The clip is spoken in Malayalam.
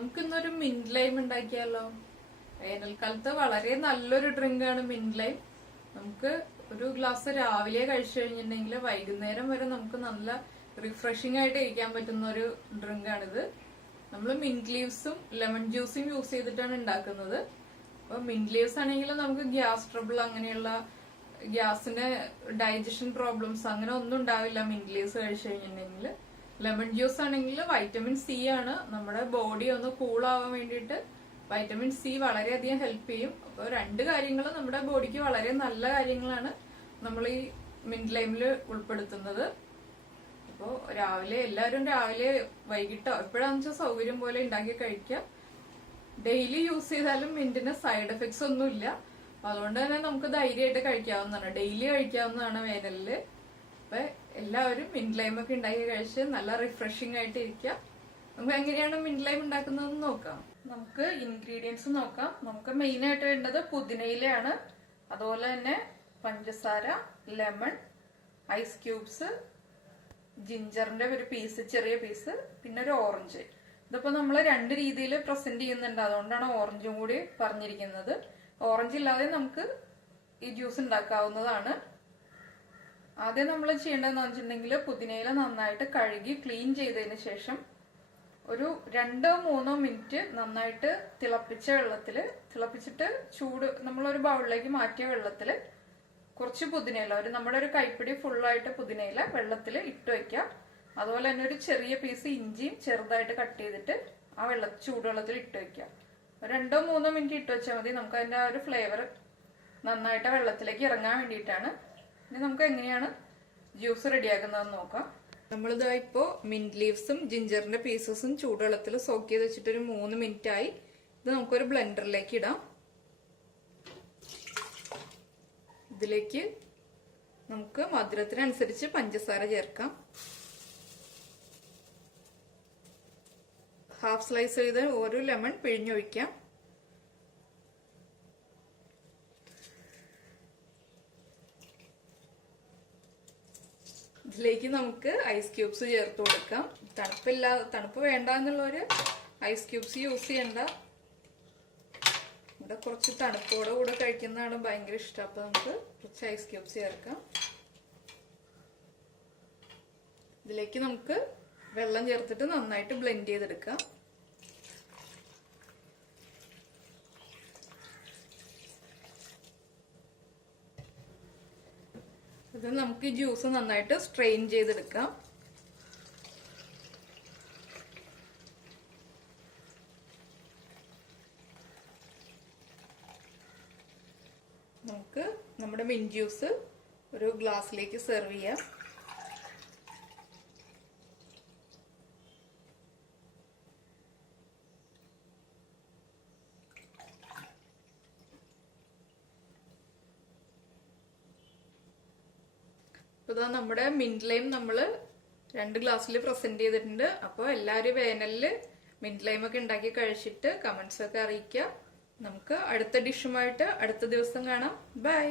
നമുക്കിന്നൊരു മിന്റ് ലൈം ഉണ്ടാക്കിയാലോ? വേനൽക്കാലത്ത് വളരെ നല്ലൊരു ഡ്രിങ്ക് ആണ് മിന്റ് ലൈം. നമുക്ക് ഒരു ഗ്ലാസ് രാവിലെ കഴിച്ചു കഴിഞ്ഞിട്ടുണ്ടെങ്കിൽ വൈകുന്നേരം വരെ നമുക്ക് നല്ല റിഫ്രഷിംഗ് ആയിട്ട് ഇരിക്കാൻ പറ്റുന്ന ഒരു ഡ്രിങ്ക് ആണിത്. നമ്മൾ മിന്റ് ലീവ്സും ലെമൺ ജ്യൂസും യൂസ് ചെയ്തിട്ടാണ് ഉണ്ടാക്കുന്നത്. അപ്പൊ മിന്റ് ലീവ്സ് ആണെങ്കിൽ നമുക്ക് ഗ്യാസ് ട്രബിൾ അങ്ങനെയുള്ള ഗ്യാസിന് ഡൈജഷൻ പ്രോബ്ലംസ് അങ്ങനെ ഒന്നും ഉണ്ടാവില്ല മിന്റ് ലീവ്സ് കഴിച്ചു കഴിഞ്ഞിട്ടുണ്ടെങ്കിൽ. ലെമൺ ജ്യൂസ് ആണെങ്കിൽ വൈറ്റമിൻ സി ആണ്, നമ്മുടെ ബോഡി ഒന്ന് കൂൾ ആവാൻ വേണ്ടിയിട്ട് വൈറ്റമിൻ സി വളരെയധികം ഹെൽപ്പ് ചെയ്യും. അപ്പോൾ രണ്ട് കാര്യങ്ങൾ നമ്മുടെ ബോഡിക്ക് വളരെ നല്ല കാര്യങ്ങളാണ് നമ്മൾ ഈ മിന്റ് ലൈമിൽ ഉൾപ്പെടുത്തുന്നത്. അപ്പോൾ എല്ലാവരും രാവിലെ വൈകിട്ടോ എപ്പോഴാണെന്ന് വെച്ചാൽ സൗകര്യം പോലെ ഉണ്ടാക്കി കഴിക്കുക. ഡെയിലി യൂസ് ചെയ്താലും മിന്റിന് സൈഡ് എഫക്ട്സ് ഒന്നുമില്ല. അതുകൊണ്ട് തന്നെ നമുക്ക് ധൈര്യമായിട്ട് കഴിക്കാവുന്നതാണ്, ഡെയിലി കഴിക്കാവുന്നതാണ് വേനലില്. അപ്പൊ എല്ലാവരും മിന്റ് ലൈം ഒക്കെ ഉണ്ടാക്കി കഴിച്ച് നല്ല റിഫ്രഷിംഗ് ആയിട്ട് ഇരിക്കുക. നമുക്ക് എങ്ങനെയാണ് മിന്റ് ലൈം ഉണ്ടാക്കുന്നതെന്ന് നോക്കാം. നമുക്ക് ഇൻഗ്രീഡിയൻസ് നോക്കാം. നമുക്ക് മെയിൻ ആയിട്ട് വേണ്ടത് പുതിനയിലയാണ്, അതുപോലെ തന്നെ പഞ്ചസാര, ലെമൺ, ഐസ് ക്യൂബ്സ്, ജിഞ്ചറിന്റെ ഒരു പീസ്, ചെറിയ പീസ്, പിന്നെ ഒരു ഓറഞ്ച്. ഇതിപ്പോ നമ്മൾ രണ്ട് രീതിയിൽ പ്രസന്റ് ചെയ്യുന്നുണ്ട്, അതുകൊണ്ടാണ് ഓറഞ്ചും കൂടി പറഞ്ഞിരിക്കുന്നത്. ഓറഞ്ച് ഇല്ലാതെ നമുക്ക് ഈ ജ്യൂസ് ഉണ്ടാക്കാവുന്നതാണ്. ആദ്യം നമ്മൾ ചെയ്യേണ്ടതെന്ന് വെച്ചിട്ടുണ്ടെങ്കിൽ പുതിനയില നന്നായിട്ട് കഴുകി ക്ലീൻ ചെയ്തതിന് ശേഷം ഒരു 2-3 മിനിറ്റ് നന്നായിട്ട് തിളപ്പിച്ചിട്ട് നമ്മളൊരു ബൗളിലേക്ക് മാറ്റിയ വെള്ളത്തിൽ കുറച്ച് പുതിനയില, നമ്മുടെ ഒരു കൈപ്പിടി ഫുള്ളായിട്ട് പുതിനയില വെള്ളത്തിൽ ഇട്ട് വയ്ക്കുക. അതുപോലെ തന്നെ ഒരു ചെറിയ പീസ് ഇഞ്ചിയും ചെറുതായിട്ട് കട്ട് ചെയ്തിട്ട് ആ ചൂടുവെള്ളത്തിൽ ഇട്ട് വയ്ക്കുക. 2-3 മിനിറ്റ് ഇട്ട് വെച്ചാൽ മതി. നമുക്ക് അതിന്റെ ആ ഒരു ഫ്ലേവർ നന്നായിട്ട് വെള്ളത്തിലേക്ക് ഇറങ്ങാൻ വേണ്ടിയിട്ടാണ്. ഇനി നമുക്ക് എങ്ങനെയാണ് ജ്യൂസ് റെഡിയാക്കുന്നതെന്ന് നോക്കാം. നമ്മളിതാ ഇപ്പോൾ മിന്റ് ലീവ്സും ജിഞ്ചറിന്റെ പീസസും ചൂടുവെള്ളത്തിൽ സോക്ക് ചെയ്ത് വെച്ചിട്ട് ഒരു 3 മിനിറ്റ് ആയി. ഇത് നമുക്കൊരു ബ്ലെൻഡറിലേക്ക് ഇടാം. ഇതിലേക്ക് നമുക്ക് മധുരത്തിനനുസരിച്ച് പഞ്ചസാര ചേർക്കാം. ഹാഫ് സ്ലൈസ് ചെയ്ത് ഒരു ലെമൺ പിഴിഞ്ഞൊഴിക്കാം. ഇതിലേക്ക് നമുക്ക് ഐസ് ക്യൂബ്സ് ചേർത്ത് കൊടുക്കാം. തണുപ്പ് വേണ്ട എന്നുള്ളവര് ഐസ് ക്യൂബ്സ് യൂസ് ചെയ്യണ്ട. ഇവിടെ കുറച്ച് തണുപ്പോടെ കൂടെ കഴിക്കുന്നതാണ് ഭയങ്കര ഇഷ്ടം. അപ്പൊ നമുക്ക് കുറച്ച് ഐസ് ക്യൂബ്സ് ചേർക്കാം. ഇതിലേക്ക് നമുക്ക് വെള്ളം ചേർത്തിട്ട് നന്നായിട്ട് ബ്ലെൻഡ് ചെയ്തെടുക്കാം. ഇത് നമുക്ക് ഈ ജ്യൂസ് നന്നായിട്ട് സ്ട്രെയിൻ ചെയ്തെടുക്കാം. നമുക്ക് നമ്മുടെ മിന്റ് ജ്യൂസ് ഒരു ഗ്ലാസ്സിലേക്ക് സെർവ് ചെയ്യാം. ഇതാ നമ്മുടെ മിന്റ് ലൈം നമ്മൾ 2 ഗ്ലാസ്സിൽ പ്രസന്റ് ചെയ്തിട്ടുണ്ട്. അപ്പോൾ എല്ലാവരും വേനലില് മിന്റ് ലൈം ഒക്കെ ഉണ്ടാക്കി കഴിച്ചിട്ട് കമന്റ്സ് ഒക്കെ അറിയിക്കുക. നമുക്ക് അടുത്ത ഡിഷുമായിട്ട് അടുത്ത ദിവസം കാണാം. ബൈ.